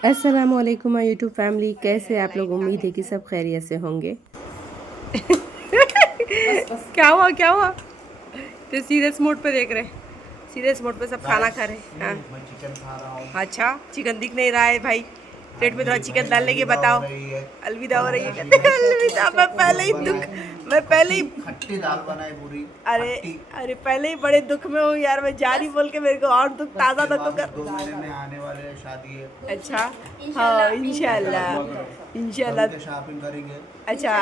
अस्सलाम वालेकुम my YouTube family, कैसे आप लोग? उम्मीद है कि सब खैरियत से होंगे। क्या हुआ क्या हुआ? तो सीरियस मोड पे देख रहे, सीरियस मोड पे सब खाना खा रहे हैं। मैं चिकन खा रहा हूँ। अच्छा, चिकन दिख नहीं रहा है भाई, प्लेट में थोड़ा चिकन डाल लेंगे। अलविदा बताओ, हो रही है। अलविदा हो रही है अलविदा कहते हैं, अलविदा। मैं पहले ही दुख, मैं पहले ही, खट्टी दाल बनाए पूरी अरे खट्टी। अरे पहले ही बड़े दुख में हूँ यार। मैं जा रही बोल के मेरे को और दुख ताज़ा था तो कर। 2 महीने में आने वाले हैं, शादी है। अच्छा, हाँ इंशाल्लाह इंशाल्लाह। चल के शॉपिंग करेंगे। अच्छा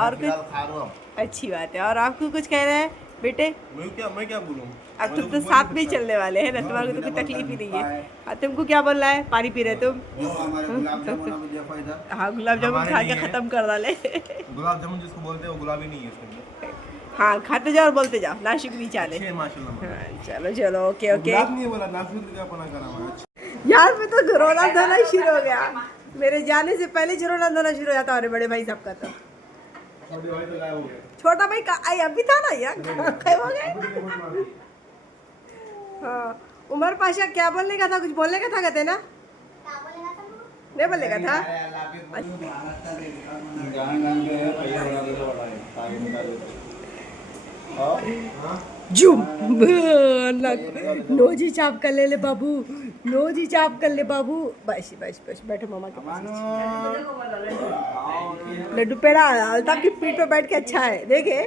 और कुछ? फिलहाल खा रहा हूँ। अच्छी बात है। और आपको कुछ कह रहे हैं बेटे? मैं क्या बोलूं? अब तुम तो साथ में ही चलने वाले हैं ना, तुम्हारे को तो कोई तकलीफ ही नहीं है। और तुमको क्या बोल रहा है? पानी पी रहे तुम? वो हमारे गुलाब जामुन अभी देखो इधर। हाँ, गुलाब जामुन हमारे खा नहीं के है। खत्म कर डाले। गुलाब जामुन जिसको बोलते हैं वो गुलाबी नहीं है इसके अंदर। हाँ, खाते जाओ और बोलते जाओ, नाशिक नहीं चाले। अच्छे हैं माशाल्लाह। हाँ, चलो चलो, ओके ओके। गुलाब नहीं है बोला, नाशपाती का पना करा हुआ है। यार मैं तो रोना धोना ही शुरू हो गया। मेरे जाने से पहले जो रोना धोना शुरू हो जाता है बड़े भाई साहब का। तो छोटे भाई तो गायब हो गए। छोटा भाई का आई अभी था ना यार, कहाँ हो गए? हाँ, उमर पाशा क्या बोलने का था? कुछ बोलने का था कहते ना? नहीं बोलने का था। जुम नोजी चाप कर ले बाबू, नोजी चाप कर ले बाबू। बस बस बस, बैठो मामा के पास। लड्डू पेड़ा अल्ताफ की पीठ पे बैठ के अच्छा है। देखे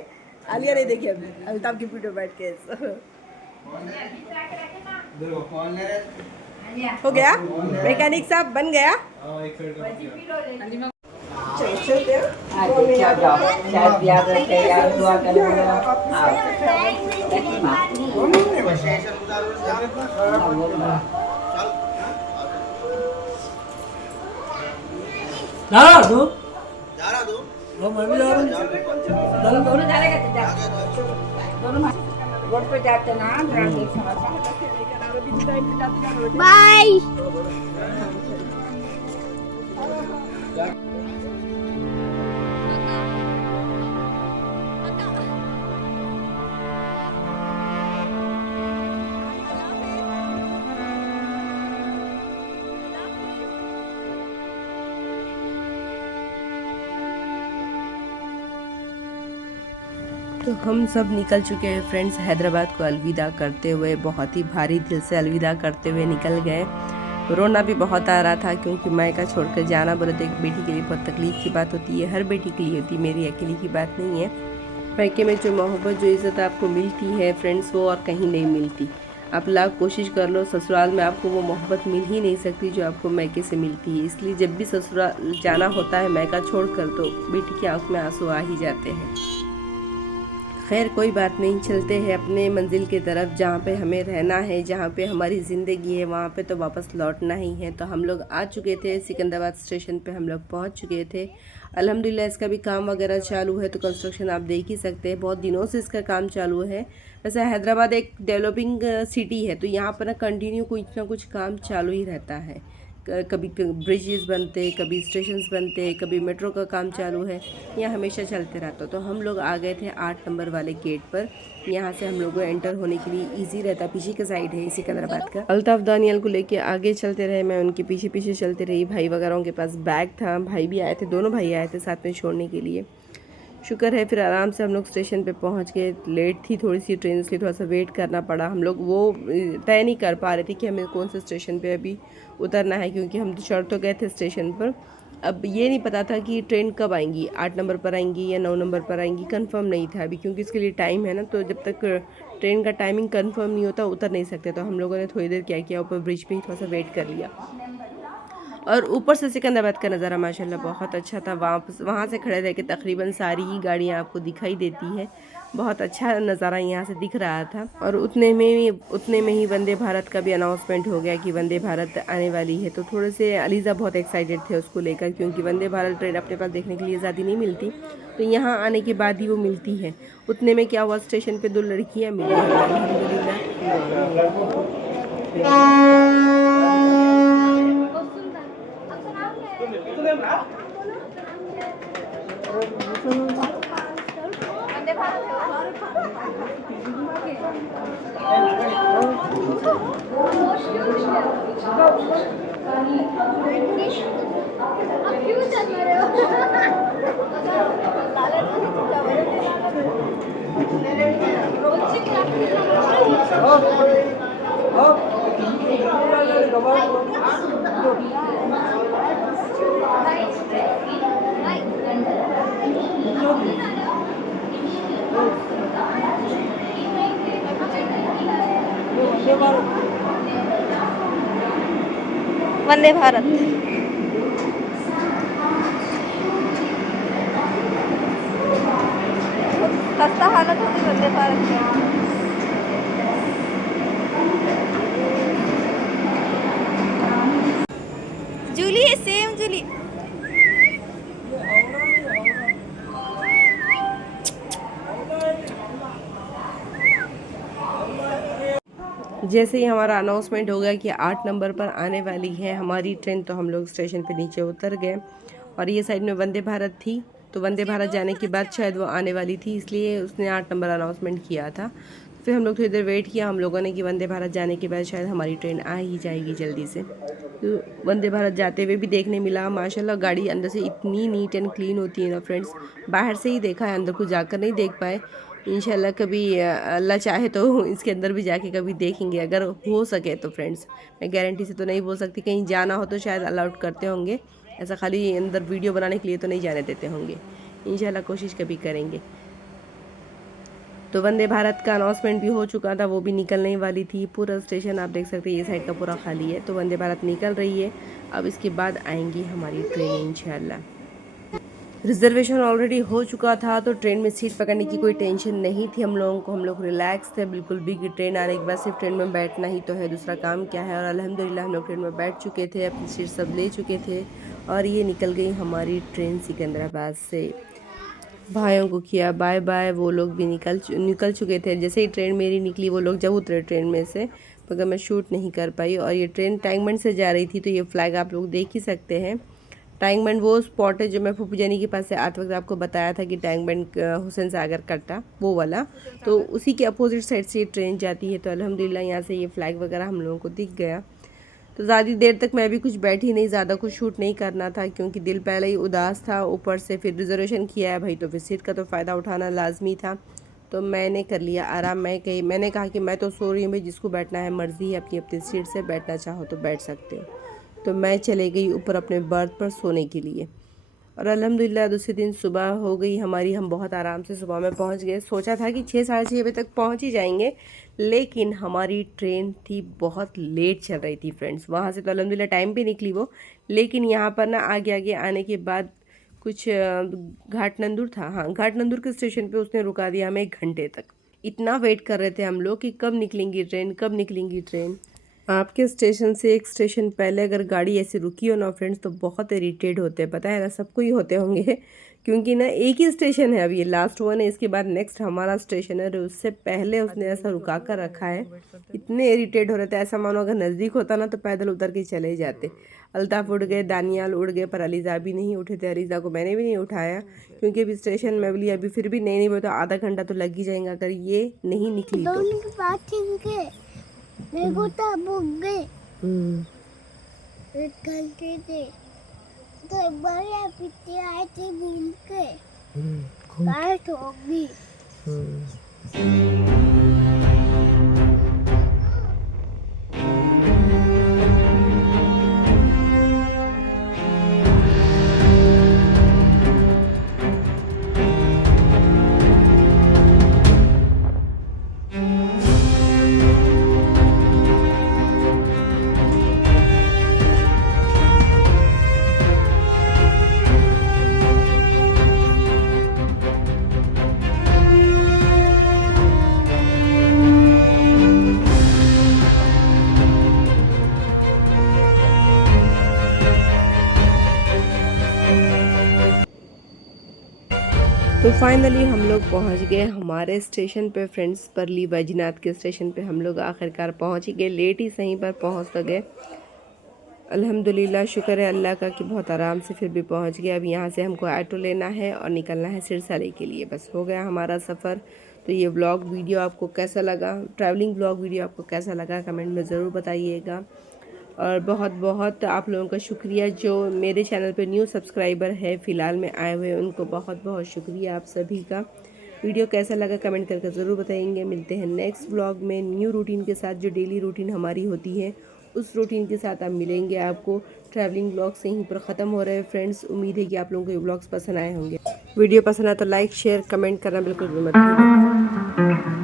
आलिया नहीं देखी अभी अल्ताफ की पीठ पे बैठ के। हो गया मैकेनिक साहब, बन गया। चलो चलते हैं। जा रहा तू? रोड पे जाते ना बाय। तो हम सब निकल चुके हैं फ्रेंड्स, हैदराबाद को अलविदा करते हुए। बहुत ही भारी दिल से अलविदा करते हुए निकल गए। रोना भी बहुत आ रहा था क्योंकि मायका छोड़कर जाना बोले तो एक बेटी के लिए बहुत तकलीफ की बात होती है। हर बेटी के लिए होती है, मेरी अकेली की बात नहीं है। मायके में जो मोहब्बत जो इज़्ज़त आपको मिलती है फ्रेंड्स, वो और कहीं नहीं मिलती। आप लाख कोशिश कर लो, ससुराल में आपको वो मोहब्बत मिल ही नहीं सकती जो आपको मायके से मिलती है। इसलिए जब भी ससुराल जाना होता है मायका छोड़कर, तो बेटी की आंख में आंसू आ ही जाते हैं। खैर कोई बात नहीं, चलते हैं अपने मंजिल की तरफ, जहाँ पे हमें रहना है, जहाँ पे हमारी ज़िंदगी है, वहाँ पे तो वापस लौटना ही है। तो हम लोग आ चुके थे सिकंदराबाद स्टेशन पे, हम लोग पहुँच चुके थे। अल्हम्दुलिल्लाह इसका भी काम वगैरह चालू है, तो कंस्ट्रक्शन आप देख ही सकते हैं, बहुत दिनों से इसका काम चालू है। वैसे हैदराबाद एक डेवलपिंग सिटी है, तो यहाँ पर ना कंटिन्यू कुछ ना कुछ काम चालू ही रहता है। कभी ब्रिजेस बनते, कभी स्टेशंस बनते, कभी मेट्रो का काम चालू है, यहाँ हमेशा चलते रहता। तो हम लोग आ गए थे 8 नंबर वाले गेट पर। यहाँ से हम लोगों को एंटर होने के लिए इजी रहता, पीछे का साइड है सिकंदराबाद का। अल्ताफ दानियल को लेके आगे चलते रहे, मैं उनके पीछे पीछे चलते रही। भाई वगैरह के पास बैग था, भाई भी आए थे, दोनों भाई आए थे साथ में छोड़ने के लिए। शुक्र है फिर आराम से हम लोग स्टेशन पे पहुंच गए। लेट थी थोड़ी सी ट्रेन, इसलिए थोड़ा सा वेट करना पड़ा। हम लोग वो तय नहीं कर पा रहे थे कि हमें कौन से स्टेशन पे अभी उतरना है, क्योंकि हम चढ़ तो गए थे स्टेशन पर। अब ये नहीं पता था कि ट्रेन कब आएंगी, 8 नंबर पर आएंगी या 9 नंबर पर आएंगी, कंफर्म नहीं था अभी, क्योंकि इसके लिए टाइम है ना। तो जब तक ट्रेन का टाइमिंग कंफर्म नहीं होता उतर नहीं सकते। तो हम लोगों ने थोड़ी देर क्या किया, ऊपर ब्रिज पे ही थोड़ा सा वेट कर लिया। और ऊपर से सिकंदराबाद का नज़ारा माशाल्लाह बहुत अच्छा था। वहाँ से खड़े रह के तकरीबन सारी ही गाड़ियाँ आपको दिखाई देती है। बहुत अच्छा नज़ारा यहाँ से दिख रहा था। और उतने में ही वंदे भारत का भी अनाउंसमेंट हो गया कि वंदे भारत आने वाली है। तो थोड़े से अलीज़ा बहुत एक्साइटेड थे उसको लेकर, क्योंकि वंदे भारत ट्रेन अपने पास देखने के लिए ज़्यादा नहीं मिलती, तो यहाँ आने के बाद ही वो मिलती है। उतने में क्या हुआ, स्टेशन पर 2 लड़कियाँ मिली, अल्हम्दुलिल्लाह। आप क्यों चल रहे वंदे भारत। खस्ता हालत होगी वंदे भारत की। जूली है, सेम जूली। जैसे ही हमारा अनाउंसमेंट हो गया कि 8 नंबर पर आने वाली है हमारी ट्रेन, तो हम लोग स्टेशन पे नीचे उतर गए। और ये साइड में वंदे भारत थी, तो वंदे भारत जाने के बाद शायद वो आने वाली थी, इसलिए उसने 8 नंबर अनाउंसमेंट किया था। फिर हम लोग थोड़ी देर वेट किया हम लोगों ने कि वंदे भारत जाने के बाद शायद हमारी ट्रेन आ ही जाएगी जल्दी से। तो वंदे भारत जाते हुए भी देखने मिला। माशाल्लाह गाड़ी अंदर से इतनी नीट एंड क्लीन होती है ना फ्रेंड्स, बाहर से ही देखा है, अंदर को जाकर नहीं देख पाए। इंशाल्लाह कभी अल्लाह चाहे तो इसके अंदर भी जाके कभी देखेंगे, अगर हो सके तो फ्रेंड्स। मैं गारंटी से तो नहीं बोल सकती, कहीं जाना हो तो शायद अलाउड करते होंगे, ऐसा खाली अंदर वीडियो बनाने के लिए तो नहीं जाने देते होंगे। इंशाल्लाह कोशिश कभी करेंगे। तो वंदे भारत का अनाउंसमेंट भी हो चुका था, वो भी निकलने वाली थी। पूरा स्टेशन आप देख सकते हैं, ये साइड का पूरा खाली है। तो वंदे भारत निकल रही है, अब इसके बाद आएंगी हमारी ट्रेन इंशाल्लाह। रिजर्वेशन ऑलरेडी हो चुका था, तो ट्रेन में सीट पकड़ने की कोई टेंशन नहीं थी हम लोगों को। हम लोग रिलैक्स थे बिल्कुल भी कि ट्रेन आने के बाद सिर्फ ट्रेन में बैठना ही तो है, दूसरा काम क्या है। और अल्हम्दुलिल्लाह हम लोग ट्रेन में बैठ चुके थे, अपनी सीट सब ले चुके थे और ये निकल गई हमारी ट्रेन सिकंदराबाद से। भाइयों को किया बाय बाय, वो लोग भी निकल चुके थे। जैसे ही ट्रेन मेरी निकली वो लोग जब उतरे ट्रेन में से, मगर मैं शूट नहीं कर पाई। और ये ट्रेन टैंकबंड से जा रही थी, तो ये फ्लैग आप लोग देख ही सकते हैं। टैंकबंड वो स्पॉट है जो मैं फूफू जानी के पास से आते वक्त आपको बताया था कि टैंकबंड हुसैन सागर कट्टा वो वाला, तो उसी के अपोजिट साइड से ये ट्रेन जाती है। तो अल्हम्दुलिल्लाह यहाँ से ये फ्लैग वगैरह हम लोगों को दिख गया। तो ज़्यादा देर तक मैं भी कुछ बैठी नहीं, ज़्यादा कुछ शूट नहीं करना था क्योंकि दिल पहले ही उदास था, ऊपर से फिर रिजर्वेशन किया है भाई, तो फिर सीट का तो फ़ायदा उठाना लाजमी था। तो मैंने कर लिया आराम। मैंने कहा कि मैं तो सो रही हूँ भाई, जिसको बैठना है मर्ज़ी है, अपनी अपनी सीट से बैठना चाहो तो बैठ सकते हो। तो मैं चले गई ऊपर अपने बर्थ पर सोने के लिए। और अल्हम्दुलिल्लाह दूसरे दिन सुबह हो गई हमारी, हम बहुत आराम से सुबह में पहुंच गए। सोचा था कि 6 साढ़े 6 बजे तक पहुंच ही जाएंगे, लेकिन हमारी ट्रेन थी बहुत लेट चल रही थी फ्रेंड्स। वहां से तो अल्हम्दुलिल्लाह टाइम पे निकली वो, लेकिन यहाँ पर ना आगे आगे आने के बाद कुछ घाटनंदुर था, हाँ घाटनंदुर के स्टेशन पे उसने रुका दिया हमें 1 घंटे तक। इतना वेट कर रहे थे हम लोग कि कब निकलेंगी ट्रेन, कब निकलेंगी ट्रेन। आपके स्टेशन से एक स्टेशन पहले अगर गाड़ी ऐसे रुकी हो ना फ्रेंड्स, तो बहुत इरिटेट होते हैं, पता है ना, सबको ही होते होंगे क्योंकि ना एक ही स्टेशन है, अभी ये लास्ट वन है, इसके बाद नेक्स्ट हमारा स्टेशन है। और उससे पहले उसने ऐसा रुका कर रखा है, इतने इरिटेट हो रहे थे। ऐसा मानो अगर नज़दीक होता ना तो पैदल उतर के चले जाते। अल्ताफ़ उड़ गए, दानियाल उड़ गए, पर अलीज़ा भी नहीं उठे थे। अलीज़ा को मैंने भी नहीं उठाया क्योंकि अभी स्टेशन में बोली अभी फिर भी नहीं बोले तो आधा घंटा तो लग ही जाएगा अगर ये नहीं निकली तो। मेरे को तब उग गए गलती से, तो बड़े पीछे आए थे घूम के बैठ होगी। तो फाइनली हम लोग पहुंच गए हमारे स्टेशन पे फ्रेंड्स, परली बैजनाथ के स्टेशन पे हम लोग आखिरकार पहुंच ही गए। लेट ही सही पर पहुंच तो गए। अल्हम्दुलिल्लाह, शुक्र है अल्लाह का कि बहुत आराम से फिर भी पहुंच गए। अब यहाँ से हमको ऑटो लेना है और निकलना है सिरसाले के लिए। बस हो गया हमारा सफ़र। तो ये व्लॉग वीडियो आपको कैसा लगा, ट्रैवलिंग व्लॉग वीडियो आपको कैसा लगा, कमेंट में ज़रूर बताइएगा। और बहुत बहुत आप लोगों का शुक्रिया जो मेरे चैनल पे न्यू सब्सक्राइबर है फ़िलहाल में आए हुए, उनको बहुत बहुत शुक्रिया आप सभी का। वीडियो कैसा लगा कमेंट करके ज़रूर बताएंगे। मिलते हैं नेक्स्ट व्लॉग में न्यू रूटीन के साथ। जो डेली रूटीन हमारी होती है उस रूटीन के साथ आप मिलेंगे। आपको ट्रैवलिंग व्लॉग्स यहीं पर ख़त्म हो रहे हैं फ्रेंड्स। उम्मीद है कि आप लोगों को ये व्लॉग्स पसंद आए होंगे। वीडियो पसंद आए तो लाइक शेयर कमेंट करना बिल्कुल भी मत भूलिए।